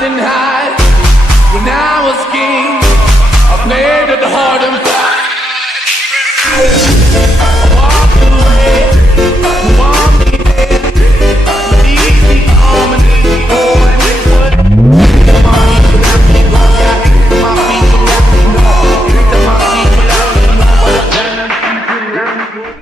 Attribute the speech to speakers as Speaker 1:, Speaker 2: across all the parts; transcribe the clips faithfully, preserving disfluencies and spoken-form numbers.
Speaker 1: mountain high. When I was king, I played it hard and fast. I walked away, you want me there. Easy on me, oh, and it would. Come on, you got me, go, yeah. My feet, you got me, no. To my feet, you got me, no. But I can't keep it down.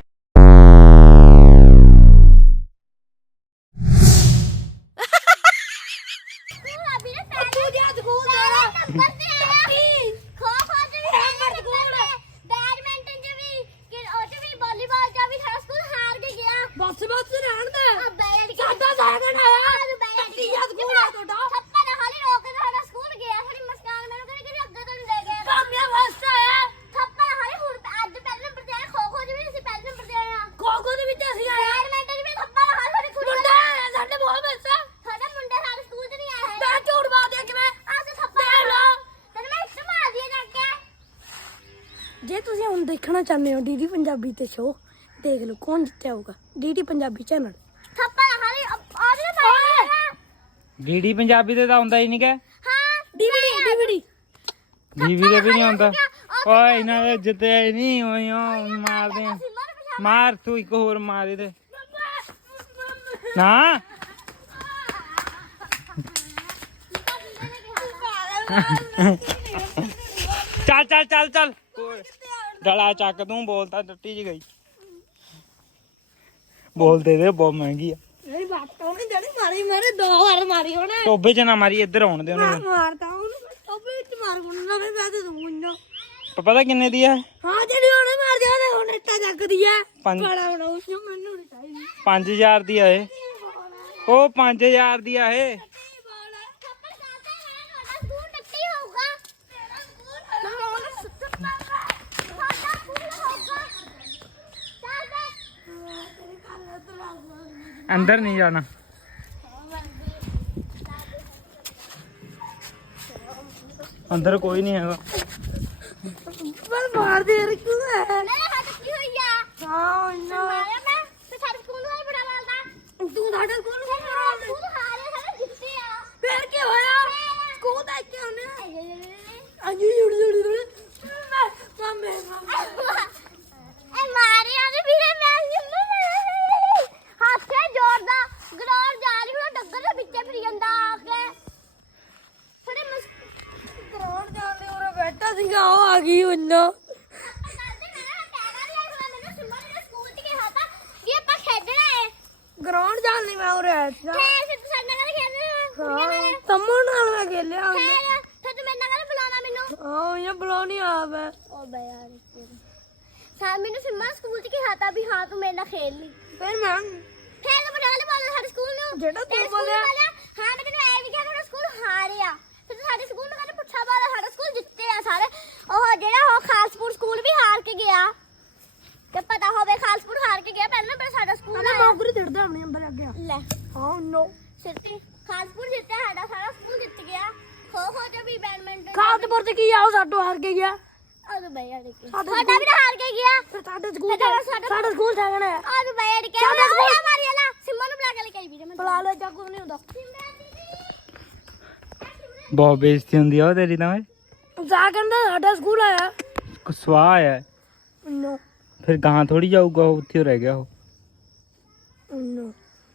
Speaker 2: बस बस रहन दे साडा सागन आया तीया school आ तोड़ा छप्पा ने खाली रोक के साडा स्कूल गया साडी मस्कान मेनू कदी कदी अग्गे तो नहीं ले गया कामया फर्स्ट आया छप्पा ने खाली हुन आज पहले नंबर ते आया खो खो च भी ਅਸੀਂ पहले नंबर ते आया खो खो ਦੇ ਵਿੱਚ ਅਸੀਂ ਆਇਆ बैडमिंटन ਵੀ ਛੱਪਾ ਨੇ ਖਾਲੀ ਸਾਡੀ ਮੁੰਡਾ ਆਇਆ ਸਾਡੇ ਬਹੁਤ ਬੱਸਾ ਸਾਡਾ ਮੁੰਡਾ ਸਾਡੇ ਸਕੂਲ ਚ ਨਹੀਂ ਆਇਆ ਮੈਂ ਝੂਠ ਬਾਤ ਕਿਵੇਂ ਅਸੀਂ ਛੱਪਾ ਲੋ ਤੈਨੂੰ ਮੈਂ ਇੱਕ ਮਾਰ ਦਿਆ ਜਾ ਕੇ ਜੇ ਤੁਸੀਂ ਹੁਣ ਦੇਖਣਾ ਚਾਹੁੰਦੇ ਹੋ ਡੀਡੀ ਪੰਜਾਬੀ ਤੇ ਸ਼ੋਅ देख लो कौन जितया होगा डीडी पंजाबी चैनल थप्पा खाली आदमी पाया
Speaker 3: डीडी पंजाबी ते ता आंदा ही नहीं के
Speaker 2: हां डीवीडी डीवीडी
Speaker 3: डीवीडी भी नहीं आंदा ओए इना जिते नहीं ओयो मार दे मार तू एक और मार दे ना चल चल चल चल डला चक तू बोलता टट्टी जी गई बोल दे दे बहुत महंगी है
Speaker 2: मेरी बात तो नहीं जानी मारी मारे दो बार मारी होने
Speaker 3: टोबे च ना मारी इधर आउण दे उन्हें
Speaker 2: मारता हूं टोबे च मार गुंडा मैं मैं तो दूंगा
Speaker 3: पता किन्ने दी है
Speaker 2: हां जेडी ओने मार दिया ने ओने इट्टा जग दी है
Speaker 3: पंज-
Speaker 2: बड़ा बड़ा उसने मेनू नहीं चाहिए
Speaker 3: पांच हजार दी है ओ पांच हजार दी है अंदर नहीं जाना अंदर कोई नहीं है
Speaker 2: पर मार दे रे क्यों है मेरे हाथ की हुई है हां ना मारा मैं तो सारे स्कूल वाले बड़ा मारदा तू साडे स्कूल में मार दे तू हारे सारे जितते आ फिर क्या होया स्कूल दा क्या होने अजी जुड़ जुड़ जुड़ मम्मी ए मारे आने ਵੀਰੇ ਮੈਂ ਹੱਥੇ ਜੋਰਦਾ ਗਰਾਰ ਜਾਲੀ ਉਹ ਡੱਗਰ ਦੇ ਵਿੱਚੇ ਫਰੀ ਜਾਂਦਾ ਆ ਕੇ ਥੋੜੇ ਗਰਾਰ ਜਾਲੇ ਉਰੇ ਬੈਠਾ ਸੀਗਾ ਉਹ ਆ ਗਈ ਉਹਨਾਂ ਗਰਾਉਂਡ ਜਾਣ ਨਹੀਂ ਮੈਂ ਉਰੇ ਆਇਆ ਸੀ ਫਿਰ ਤੂੰ ਸਾਡੇ ਨਾਲ ਖੇਡਣਾ ਤਮੋ ਨਾਲ ਮੈਂ ਖੇਲਿਆ ਫਿਰ ਤੂੰ ਮੇਰੇ ਨਾਲ ਬੁਲਾਉਣਾ ਮੈਨੂੰ ਹਾਂ ਇਹ ਬੁਲਾਉਣੀ ਆ ਮੈਂ ਓ ਬਈ ਯਾਰ ਸਾਰ ਮੈਨੂੰ ਸਿਮਾ ਸਕੂਲ ਚ ਕਿਹਾ ਤਾ ਵੀ ਹਾਂ ਤੂੰ ਮੇਰੇ ਨਾਲ ਖੇਡ ਲਈ ਫਿਰ ਮੈਂ ਫਿਰ ਬਣਾ ਲੈ ਬੋਲ ਸਾਡੇ ਸਕੂਲ ਨੂੰ ਜਿਹੜਾ ਤੂੰ ਬੋਲਿਆ ਹਾਂ ਮੈਂ ਤੈਨੂੰ ਐ ਵੀ ਕਿਹਾ ਤੁਹਾਡਾ ਸਕੂਲ ਹਾਰਿਆ ਫਿਰ ਤੂੰ ਸਾਡੇ ਸਕੂਲ ਨੂੰ ਕਹਿੰਦਾ ਪੁੱਛਾ ਬਾਲਾ ਸਾਡਾ ਸਕੂਲ ਜਿੱਤੇ ਆ ਸਾਰੇ ਉਹ ਜਿਹੜਾ ਉਹ ਖਾਲਸਪੁਰ ਸਕੂਲ ਵੀ ਹਾਰ ਕੇ ਗਿਆ ਤੇ ਪਤਾ ਹੋਵੇ ਖਾਲਸਪੁਰ ਹਾਰ ਕੇ ਗਿਆ ਪਹਿਲਾਂ ਪਰ ਸਾਡਾ ਸਕੂਲ ਨਾ ਮੋਗਰੀ ਚੜਦਾ ਆਪਣੇ ਅੰਦਰ ਅੱਗੇ ਲੈ ਹਾਂ ਨੋ ਸਿੱਧੀ ਖਾਲਸਪੁਰ ਜਿੱਤਿਆ ਸਾਡਾ ਸਾਰਾ ਸਕੂਲ ਜਿੱਤ ਗਿਆ ਖੋ ਖੋ ਤੇ ਵੀ ਬੈਡਮਿੰਟਨ ਖਾਲਸਪੁਰ ਤੇ ਕੀ ਆਉ ਸਾਡੋ ਹਾਰ ਕੇ ਗਿਆ ਆਦੂ ਬਈ ਅੜ ਕੇ ਸਾਡਾ ਵੀ ਹਾਰ ਕੇ ਗਿਆ ਫਿਰ ਸਾਡਾ ਸਕੂਲ ਸਾਡਾ ਸਕੂਲ ਠਾਗਣਾ ਆਦੂ ਬਈ ਅੜ ਕੇ ਸਾਡਾ ਸਕੂਲ ਮਾਰੀ ਲਾ ਸਿਮਾ ਨੂੰ ਬੁਲਾ ਕੇ ਲੈ ਕੇ ਆਈ ਵੀਰੇ ਮੈਂ ਬੁਲਾ ਲੈ ਜਾ ਕੁਝ ਨਹੀਂ ਹੁੰਦਾ
Speaker 3: बहुत बेइज्जती ਹੁੰਦੀ ਆ ਤੇਰੀ ਤਾਂ
Speaker 2: ਜਾ ਕਹਿੰਦਾ ਸਾਡਾ ਸਕੂਲ ਆਇਆ
Speaker 3: ਕੁਸਵਾ ਆਇਆ
Speaker 2: ਨੋ
Speaker 3: ਫਿਰ ਗਾਂ ਥੋੜੀ ਜਾਊਗਾ ਉਹ ਉੱਥੇ ਰਹਿ ਗਿਆ ਉਹ
Speaker 2: ਨੋ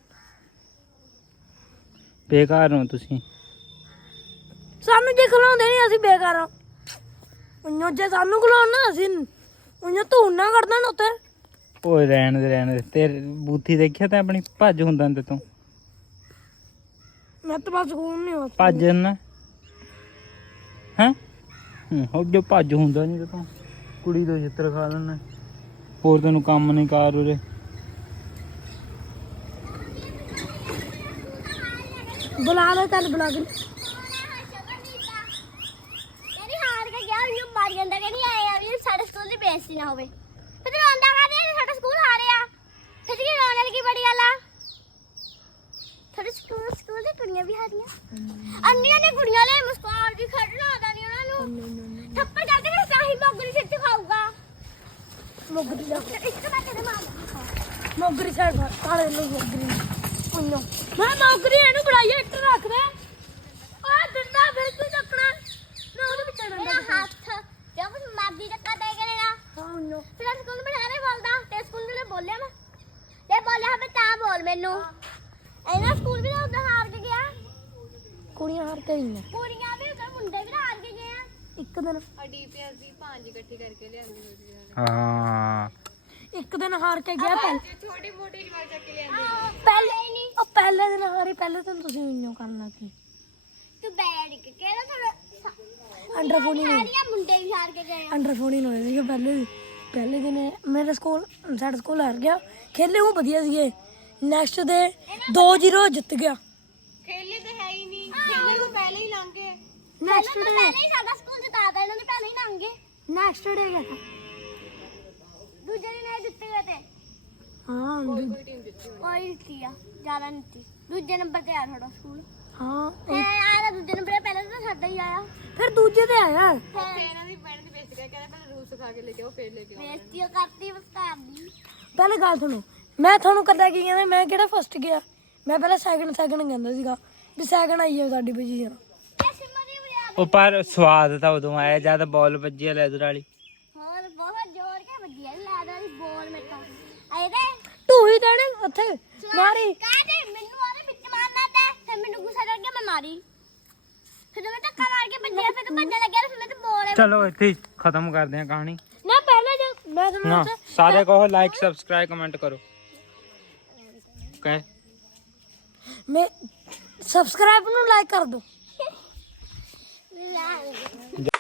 Speaker 3: ਬੇਕਾਰ ਹੋ ਤੁਸੀਂ
Speaker 2: ਸਾਨੂੰ ਜੇ ਖਲਾਉਂਦੇ ਨਹੀਂ ਅਸੀਂ ਬੇਕਾਰ ਆ ਉਹਨਾਂ ਜੇ ਸਾਨੂੰ ਖਲਾਉਣਾ ਅਸੀਂ ਉਹਨਾਂ ਧੂਣ ਨਾ ਕੱਢਣ ਉੱਤੇ
Speaker 3: ਓਏ ਰਹਿਣ ਦੇ ਰਹਿਣ ਦੇ ਤੇਰੇ ਬੂਥੀ ਦੇਖਿਆ ਤਾਂ ਆਪਣੀ ਭੱਜ ਹੁੰਦਾ ਤੇ ਤੂੰ
Speaker 2: ਮੈਂ ਤਾਂ ਬਸ ਸਕੂਲ ਨਹੀਂ ਹੁੰਦਾ
Speaker 3: ਭੱਜ ਨਾ ਹੈ ਹੋ ਜੋ ਭੱਜ ਹੁੰਦਾ ਨਹੀਂ ਤੂੰ ਕੁੜੀ ਤੋਂ ਛਿੱਤਰ ਖਾ ਲੈਣਾ ਹੋਰ ਤੈਨੂੰ ਕੰਮ ਨਹੀਂ ਕਾਰ ਉਰੇ
Speaker 2: ਬੁਲਾ ਲੈ ਚੱਲ ਬੁਲਾ ਕੇ ਯਾਰੀ ਹਾਰ ਕੇ ਗਿਆ ਉਹ ਮਾਰ ਜਾਂਦਾ ਕਿ ਨਹੀਂ ਆਇਆ ਵੀ ਸਾਡੇ ਸਕੂਲ ਦੀ ਬੇਇੱਜ਼ਤੀ ਨਾ ਹੋਵੇ ਫਿਰ ਤੂੰ ਆਂਦਾ ਕਾ ਸਾਡਾ ਸਕੂਲ ਹਾਰਿਆ ਫਿਰ ਕੀ ਰੋਣ ਵਾਲੀ ਕੀ ਬੜੀ ਗੱਲ ਆ ਸਾਡੇ ਸਕੂਲ ਸਕੂਲ ਦੀ ਕੁੜੀਆਂ ਵੀ ਹਾਰੀਆਂ ਅੰਨੀਆਂ ਨੇ ਕੁੜੀਆਂ ਲੈ ਮੁਸਕਾਨ ਦੀ ਖੜਨਾ ਆਦਾ ਨਹੀਂ ਉਹਨਾਂ ਨੂੰ ਥੱਪੜ ਕਰਦੇ ਫਿਰ ਸਾਹੀ ਮੋਗਰੀ ਸਿਰ ਤੇ ਖਾਊਗਾ ਮੋਗਰੀ ਦਾ ਇੱਕ ਮੈਂ ਤੇਰੇ ਮਾਰ ਮੋਗਰੀ ਸਾਈਡ ਕਾਲੇ ਨੂੰ ਮੋਗਰੀ ਉਹਨੂੰ ਮੈਂ ਮੋਗਰੀ ਇਹਨੂੰ ਬੜਾਈ ਇੱਟ ਰੱਖ ਦੇ ਆ ਹਾਰ ਕੇ ਗਈਆਂ ਕੁੜੀਆਂ ਵੀ ਉਧਰ ਮੁੰਡੇ ਵੀ ਹਾਰ ਕੇ ਗਏ ਆ ਇੱਕ ਦਿਨ
Speaker 4: ਡੀਪੀਐਸ ਦੀ ਪੰਜ ਇਕੱਠੀ ਕਰਕੇ ਲਿਆਂਦੀ ਹੋਈ
Speaker 3: ਹਾਂ
Speaker 2: ਇੱਕ ਦਿਨ ਹਾਰ ਕੇ ਗਿਆ ਪਹਿਲੇ
Speaker 4: ਛੋਟੇ ਮੋਟੇ ਜਵਾਰ ਚੱਕ ਕੇ ਲਿਆਂਦੀ
Speaker 2: ਪਹਿਲੇ ਹੀ ਨਹੀਂ ਉਹ ਪਹਿਲੇ ਦਿਨ ਹਾਰੀ ਪਹਿਲੇ ਦਿਨ ਤੁਸੀਂ ਇੰਨੋ ਕਰਨ ਲੱਗੇ ਤੂੰ ਬੈਠ ਕੇ ਕਿਹੜਾ ਥੋੜਾ ਅੰਡਰ ਫੋਰਟੀਨ ਸਾਰੀਆਂ ਮੁੰਡੇ ਵੀ ਹਾਰ ਕੇ ਗਏ ਅੰਡਰ ਫੋਰਟੀਨ ਹੋਏ ਸੀਗੇ ਪਹਿਲੇ ਪਹਿਲੇ ਦਿਨ ਮੇਰੇ ਸਕੂਲ ਸਾਡਾ ਸਕੂਲ ਹਾਰ ਗਿਆ ਖੇਲੇ ਉਹ ਵਧੀਆ ਸੀਗੇ ਨੈਕਸਟ ਦੇ ਦੋ ਜ਼ੀਰੋ ਜਿੱਤ ਗਿਆ
Speaker 4: ਖੇਲੇ ਤੇ ਹੈ ਹੀ ਨਹੀਂ ਖੇਲੇ ਤੋਂ ਪਹਿਲੇ ਹੀ ਲੰਘ ਗਏ
Speaker 2: ਨੈਕਸਟ ਡੇ ਪਹਿਲੇ ਹੀ ਸਾਡਾ ਸਕੂਲ ਜਿਤਾਤਾ ਇਹਨਾਂ ਨੇ ਪਹਿਲੇ ਹੀ ਲੰਘ ਗਏ ਨੈਕਸਟ ਡੇ ਗਿਆ ਦੂਜੇ ਦਿਨ ਇਹ ਜਿੱਤ ਗਏ ਤੇ ਹਾਂ
Speaker 4: ਕੋਈ ਟੀਮ ਜਿੱਤੀ
Speaker 2: ਕੋਈ ਦਿੱਤੀ ਆ ਜ਼ਿਆਦਾ ਨਹੀਂ ਦਿੱਤੀ ਦੂਜੇ ਨੰਬਰ ਤੇ ਆ ਤੁਹਾਡਾ ਸਕੂਲ ਹਾਂ ਇਹ ਆਇਆ ਦੂਜੇ ਨੰਬਰ ਤੇ ਪਹਿਲੇ ਤਾਂ ਸਾਡਾ ਹੀ ਆਇਆ ਫਿਰ ਦੂਜੇ ਤੇ ਆਇਆ
Speaker 4: ਉੱਥੇ ਇਹਨਾਂ ਦੀ ਪਿੰਡ ਦੀ ਬੇਇੱਜ਼ਤੀ ਕਰਕੇ ਕਹਿੰਦੇ ਪਹਿਲਾਂ ਰੂਲ ਸਿਖਾ ਕੇ ਲੈ ਕੇ ਆਓ ਫੇਰ ਲੈ ਕੇ ਆਓ
Speaker 2: ਬੇਇੱਜ਼ਤੀ ਕਰਤੀ ਬਸਤਾਰ ਦੀ ਪਹਿਲੇ ਗੱਲ ਸੁਣੋ ਮੈਂ ਤੁਹਾਨੂੰ ਕਦਾ ਕੀ ਕਹਿੰਦਾ ਮੈਂ ਕਿਹੜਾ ਫਸਟ ਗਿਆ ਮੈਂ ਪਹਿਲਾਂ ਸੈਕਿੰਡ ਸੈਕਿੰਡ ਕਹਿੰਦਾ ਸੀਗਾ ਵੀ ਸੈਕਿੰਡ ਆਈ ਹੈ ਸਾਡੀ ਪੋਜੀਸ਼ਨ
Speaker 3: ਉਹ ਪਰ ਸਵਾਦ ਤਾਂ ਉਦੋਂ ਆਇਆ ਜਦ ਬਾਲ ਵੱਜੀ ਆ ਲੈਦਰ ਵਾਲੀ
Speaker 2: ਹੋਰ ਬਹੁਤ ਜ਼ੋਰ ਕੇ ਵੱਜੀ ਆ ਲੈਦਰ ਵਾਲੀ ਬੋਲ ਮੇਰੇ ਤੋਂ ਆਏ ਤੇ ਤੂੰ ਹੀ ਤਾਂ ਨੇ ਉੱਥੇ ਮਾਰੀ ਕਾਹਦੇ ਮੈਨੂੰ ਆਦੇ ਵਿੱਚ ਮਾਰਦਾ ਤੇ ਫਿਰ ਮੈਨੂੰ ਗੁੱਸਾ ਚੜ ਗਿਆ ਮੈਂ ਮਾਰੀ ਫਿਰ ਮੈਂ ਧੱਕਾ ਮਾਰ ਕੇ ਭੱਜਿਆ ਫਿਰ ਤੂੰ ਭੱਜਣ ਲੱਗਿਆ ਫਿਰ ਮੈਂ ਤੇ ਬੋਲ
Speaker 3: ਚਲੋ ਇੱਥੇ ਹੀ ਖਤਮ ਕਰਦੇ ਹਾਂ ਕਹਾਣੀ
Speaker 2: ਨਾ ਪਹਿਲਾਂ ਜਦ ਮੈਂ ਤੁਹਾਨੂੰ
Speaker 3: ਨਾ ਸਾਰੇ ਕਹੋ ਲਾਈਕ ਸਬਸਕ੍ਰਾਈਬ ਕਮੈਂਟ ਕਰੋ ਕਹੇ
Speaker 2: ਮੈਂ ਸਬਸਕ੍ਰਾਈਬ ਨੂੰ ਲਾਈਕ ਕਰ ਦੋ